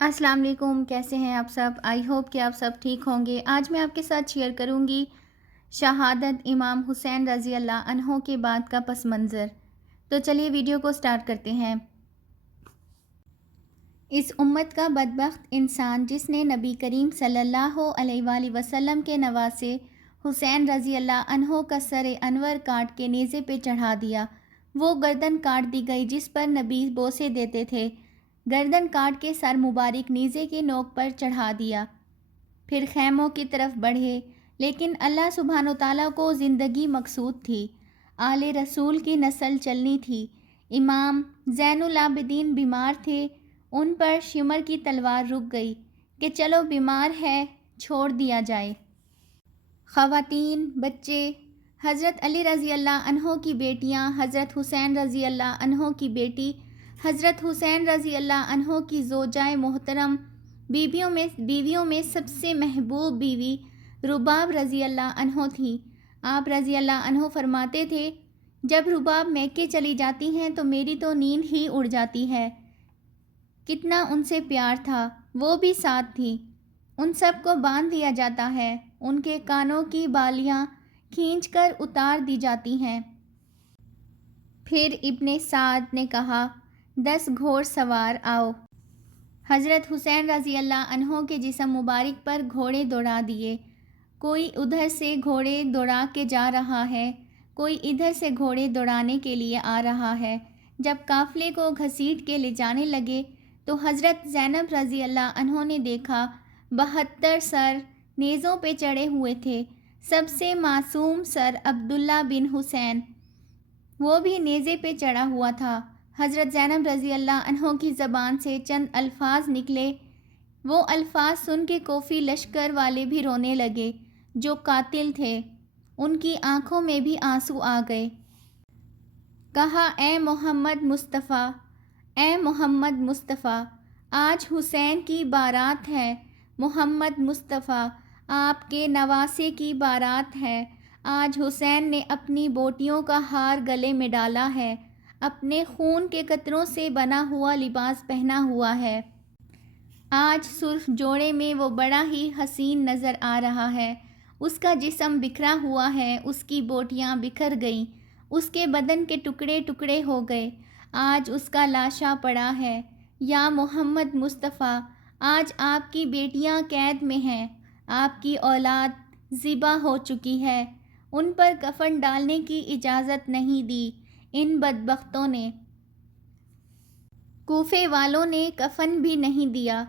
السلام علیکم، کیسے ہیں آپ سب؟ آئی ہوپ کہ آپ سب ٹھیک ہوں گے۔ آج میں آپ کے ساتھ شیئر کروں گی شہادت امام حسین رضی اللہ عنہ کے بعد کا پس منظر۔ تو چلیے ویڈیو کو سٹارٹ کرتے ہیں۔ اس امت کا بدبخت انسان جس نے نبی کریم صلی اللہ علیہ وآلہ وسلم کے نواسے حسین رضی اللہ عنہ کا سر انور کاٹ کے نیزے پہ چڑھا دیا، وہ گردن کاٹ دی گئی جس پر نبی بوسے دیتے تھے۔ گردن کاٹ کے سر مبارک نیزے کی نوک پر چڑھا دیا، پھر خیموں کی طرف بڑھے۔ لیکن اللہ سبحانہ وتعالیٰ کو زندگی مقصود تھی، آل رسول کی نسل چلنی تھی۔ امام زین العابدین بیمار تھے، ان پر شمر کی تلوار رک گئی کہ چلو بیمار ہے چھوڑ دیا جائے۔ خواتین، بچے، حضرت علی رضی اللہ عنہ کی بیٹیاں، حضرت حسین رضی اللہ عنہ کی بیٹی، حضرت حسین رضی اللہ عنہ کی زوجہ محترم، بیویوں میں سب سے محبوب بیوی رباب رضی اللہ عنہ تھی۔ آپ رضی اللہ عنہ فرماتے تھے، جب رباب میکے چلی جاتی ہیں تو میری تو نیند ہی اڑ جاتی ہے۔ کتنا ان سے پیار تھا، وہ بھی ساتھ تھی۔ ان سب کو باندھ دیا جاتا ہے، ان کے کانوں کی بالیاں کھینچ کر اتار دی جاتی ہیں۔ پھر ابن سعد نے کہا، 10 گھوڑ سوار آؤ۔ حضرت حسین رضی اللہ عنہ کے جسم مبارک پر گھوڑے دوڑا دیے۔ کوئی ادھر سے گھوڑے دوڑا کے جا رہا ہے، کوئی ادھر سے گھوڑے دوڑانے کے لیے آ رہا ہے۔ جب قافلے کو گھسیٹ کے لے جانے لگے تو حضرت زینب رضی اللہ عنہ نے دیکھا 72 سر نیزوں پہ چڑھے ہوئے تھے۔ سب سے معصوم سر عبداللہ بن حسین، وہ بھی نیزے پہ چڑھا ہوا تھا۔ حضرت زینب رضی اللہ عنہ کی زبان سے چند الفاظ نکلے، وہ الفاظ سن کے کوفی لشکر والے بھی رونے لگے جو قاتل تھے، ان کی آنکھوں میں بھی آنسو آ گئے۔ کہا، اے محمد مصطفیٰ، اے محمد مصطفیٰ، آج حسین کی بارات ہے۔ محمد مصطفیٰ، آپ کے نواسے کی بارات ہے۔ آج حسین نے اپنی بوٹیوں کا ہار گلے میں ڈالا ہے، اپنے خون کے قطروں سے بنا ہوا لباس پہنا ہوا ہے۔ آج سرخ جوڑے میں وہ بڑا ہی حسین نظر آ رہا ہے۔ اس کا جسم بکھرا ہوا ہے، اس کی بوٹیاں بکھر گئیں، اس کے بدن کے ٹکڑے ٹکڑے ہو گئے۔ آج اس کا لاشا پڑا ہے۔ یا محمد مصطفیٰ، آج آپ کی بیٹیاں قید میں ہیں، آپ کی اولاد ذبح ہو چکی ہے، ان پر کفن ڈالنے کی اجازت نہیں دی ان بدبختوں نے۔ کوفے والوں نے کفن بھی نہیں دیا،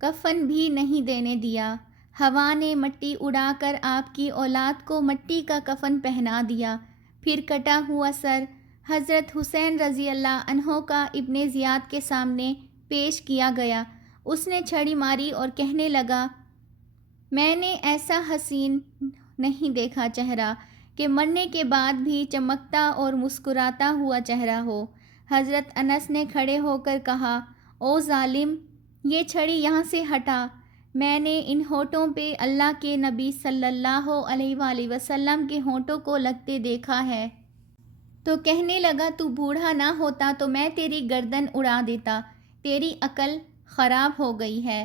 کفن بھی نہیں دینے دیا۔ ہوا نے مٹی اڑا کر آپ کی اولاد کو مٹی کا کفن پہنا دیا۔ پھر کٹا ہوا سر حضرت حسین رضی اللہ عنہ کا ابن زیاد کے سامنے پیش کیا گیا۔ اس نے چھڑی ماری اور کہنے لگا، میں نے ایسا حسین نہیں دیکھا چہرہ کہ مرنے کے بعد بھی چمکتا اور مسکراتا ہوا چہرہ ہو۔ حضرت انس نے کھڑے ہو کر کہا، او ظالم، یہ چھڑی یہاں سے ہٹا، میں نے ان ہونٹوں پہ اللہ کے نبی صلی اللہ علیہ وآلہ وسلم کے ہونٹوں کو لگتے دیکھا ہے۔ تو کہنے لگا، تو بوڑھا نہ ہوتا تو میں تیری گردن اڑا دیتا، تیری عقل خراب ہو گئی ہے۔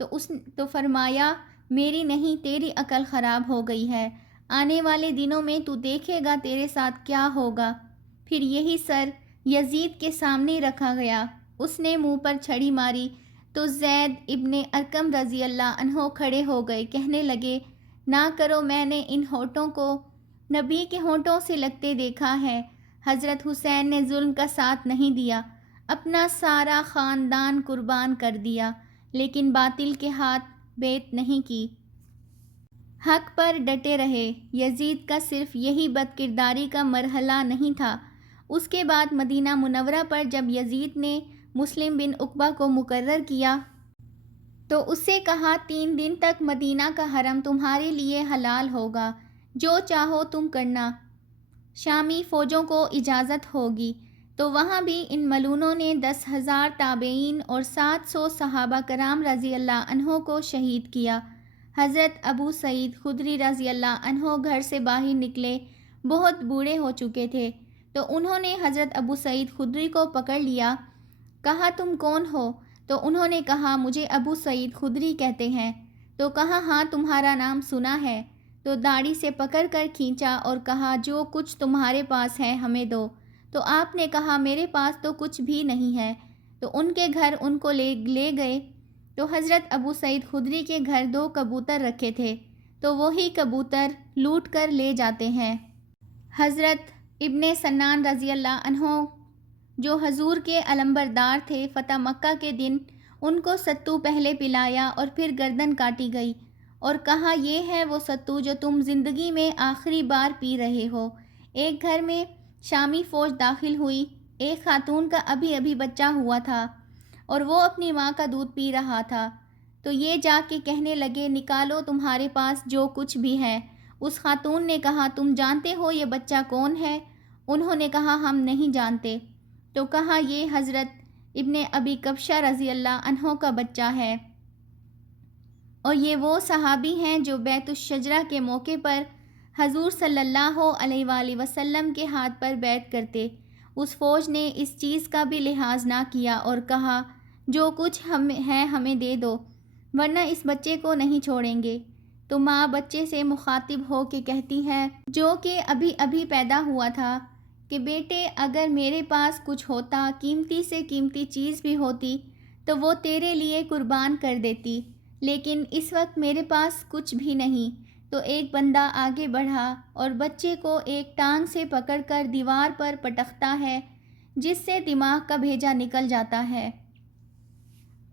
تو فرمایا، میری نہیں، تیری عقل خراب ہو گئی ہے، آنے والے دنوں میں تو دیکھے گا تیرے ساتھ کیا ہوگا۔ پھر یہی سر یزید کے سامنے رکھا گیا، اس نے منہ پر چھڑی ماری تو زید ابن ارقم رضی اللہ عنہ کھڑے ہو گئے، کہنے لگے، نہ کرو، میں نے ان ہونٹوں کو نبی کے ہونٹوں سے لگتے دیکھا ہے۔ حضرت حسین نے ظلم کا ساتھ نہیں دیا، اپنا سارا خاندان قربان کر دیا، لیکن باطل کے ہاتھ بیت نہیں کی، حق پر ڈٹے رہے۔ یزید کا صرف یہی بد کرداری کا مرحلہ نہیں تھا۔ اس کے بعد مدینہ منورہ پر جب یزید نے مسلم بن عقبہ کو مقرر کیا تو اس سے کہا، 3 دن تک مدینہ کا حرم تمہارے لیے حلال ہوگا، جو چاہو تم کرنا، شامی فوجوں کو اجازت ہوگی۔ تو وہاں بھی ان ملعونوں نے 10,000 تابعین اور 700 صحابہ کرام رضی اللہ عنہ کو شہید کیا۔ حضرت ابو سعید خدری رضی اللہ عنہ گھر سے باہر نکلے، بہت بوڑھے ہو چکے تھے، تو انہوں نے حضرت ابو سعید خدری کو پکڑ لیا، کہا، تم کون ہو؟ تو انہوں نے کہا مجھے ابو سعید خدری کہتے ہیں۔ تو کہا ہاں تمہارا نام سنا ہے۔ تو داڑھی سے پکڑ کر کھینچا اور کہا جو کچھ تمہارے پاس ہے ہمیں دو۔ تو آپ نے کہا میرے پاس تو کچھ بھی نہیں ہے۔ تو ان کے گھر ان کو لے گئے۔ تو حضرت ابو سعید خدری کے گھر 2 کبوتر رکھے تھے، تو وہی کبوتر لوٹ کر لے جاتے ہیں۔ حضرت ابن سنان رضی اللہ عنہ جو حضور کے علمبردار تھے، فتح مکہ کے دن ان کو ستو پہلے پلایا اور پھر گردن کاٹی گئی اور کہا یہ ہے وہ ستو جو تم زندگی میں آخری بار پی رہے ہو۔ ایک گھر میں شامی فوج داخل ہوئی۔ ایک خاتون کا ابھی بچہ ہوا تھا اور وہ اپنی ماں کا دودھ پی رہا تھا۔ تو یہ جا کے کہنے لگے نکالو تمہارے پاس جو کچھ بھی ہے۔ اس خاتون نے کہا تم جانتے ہو یہ بچہ کون ہے؟ انہوں نے کہا ہم نہیں جانتے۔ تو کہا یہ حضرت ابن ابی کبشہ رضی اللہ عنہ کا بچہ ہے، اور یہ وہ صحابی ہیں جو بیعت الشجرہ کے موقع پر حضور صلی اللہ علیہ وآلہ وسلم کے ہاتھ پر بیعت کرتے۔ اس فوج نے اس چیز کا بھی لحاظ نہ کیا اور کہا جو کچھ ہے ہمیں دے دو، ورنہ اس بچے کو نہیں چھوڑیں گے۔ تو ماں بچے سے مخاطب ہو کے کہتی ہے جو کہ ابھی پیدا ہوا تھا کہ بیٹے اگر میرے پاس کچھ ہوتا، قیمتی سے قیمتی چیز بھی ہوتی تو وہ تیرے لیے قربان کر دیتی، لیکن اس وقت میرے پاس کچھ بھی نہیں۔ تو ایک بندہ آگے بڑھا اور بچے کو ایک ٹانگ سے پکڑ کر دیوار پر پٹکتا ہے جس سے دماغ کا بھیجا نکل جاتا ہے۔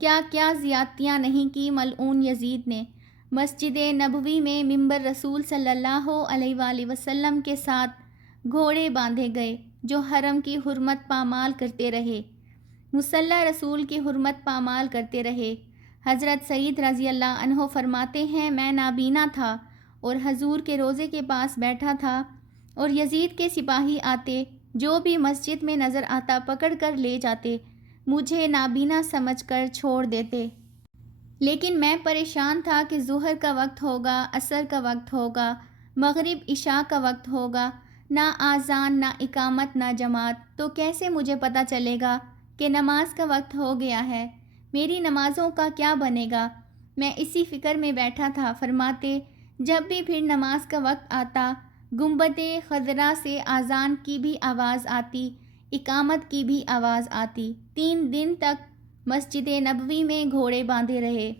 کیا کیا زیادتیاں نہیں کی ملعون یزید نے۔ مسجد نبوی میں ممبر رسول صلی اللہ علیہ وآلہ وسلم کے ساتھ گھوڑے باندھے گئے جو حرم کی حرمت پامال کرتے رہے، مصلی رسول کی حرمت پامال کرتے رہے۔ حضرت سعید رضی اللہ عنہ فرماتے ہیں میں نابینا تھا اور حضور کے روضے کے پاس بیٹھا تھا اور یزید کے سپاہی آتے، جو بھی مسجد میں نظر آتا پکڑ کر لے جاتے، مجھے نابینا سمجھ کر چھوڑ دیتے، لیکن میں پریشان تھا کہ ظہر کا وقت ہوگا، عصر کا وقت ہوگا، مغرب عشاء کا وقت ہوگا، نہ آذان نہ اقامت نہ جماعت، تو کیسے مجھے پتہ چلے گا کہ نماز کا وقت ہو گیا ہے؟ میری نمازوں کا کیا بنے گا؟ میں اسی فکر میں بیٹھا تھا۔ فرماتے جب بھی پھر نماز کا وقت آتا، گنبد خضرا سے آذان کی بھی آواز آتی، اقامت کی بھی آواز آتی۔ 3 دن تک مسجد نبوی میں گھوڑے باندھے رہے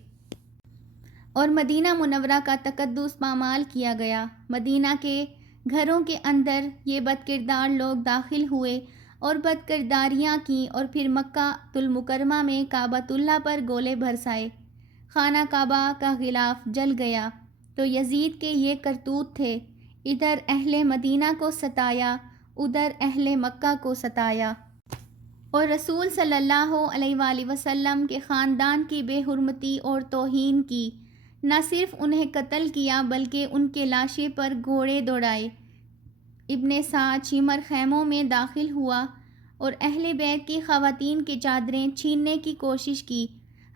اور مدینہ منورہ کا تقدس پامال کیا گیا۔ مدینہ کے گھروں کے اندر یہ بدکردار لوگ داخل ہوئے اور بدکرداریاں کیں اور پھر مکہ المکرمہ میں کعبۃ اللہ پر گولے برسائے۔ خانہ کعبہ کا غلاف جل گیا۔ تو یزید کے یہ کرتوت تھے، ادھر اہل مدینہ کو ستایا، ادھر اہل مکہ کو ستایا، اور رسول صلی اللہ علیہ وآلہ وسلم کے خاندان کی بے حرمتی اور توہین کی۔ نہ صرف انہیں قتل کیا بلکہ ان کے لاشیں پر گھوڑے دوڑائے۔ ابن سعد شیمر خیموں میں داخل ہوا اور اہل بیت کی خواتین کی چادریں چھیننے کی کوشش کی۔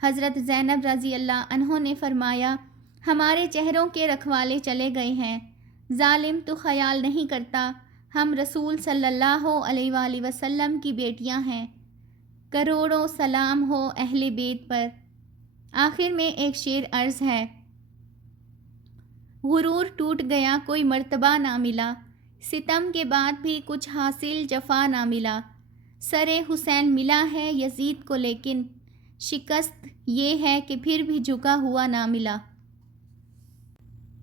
حضرت زینب رضی اللہ عنہ نے فرمایا ہمارے چہروں کے رکھوالے چلے گئے ہیں، ظالم تو خیال نہیں کرتا ہم رسول صلی اللہ علیہ وآلہ وسلم کی بیٹیاں ہیں، کروڑوں سلام ہو اہل بیت پر۔ آخر میں ایک شعر عرض ہے غرور ٹوٹ گیا کوئی مرتبہ نہ ملا، ستم کے بعد بھی کچھ حاصل جفا نہ ملا، سر حسین ملا ہے یزید کو لیکن شکست یہ ہے کہ پھر بھی جھکا ہوا نہ ملا۔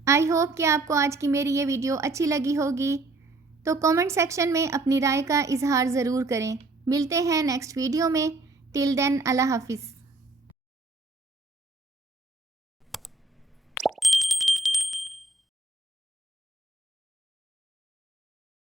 آئی ہوپ کہ آپ کو آج کی میری یہ ویڈیو اچھی لگی ہوگی، تو کامنٹ سیکشن میں اپنی رائے کا اظہار ضرور کریں۔ ملتے ہیں نیکسٹ ویڈیو میں، ٹل دین اللہ حافظ۔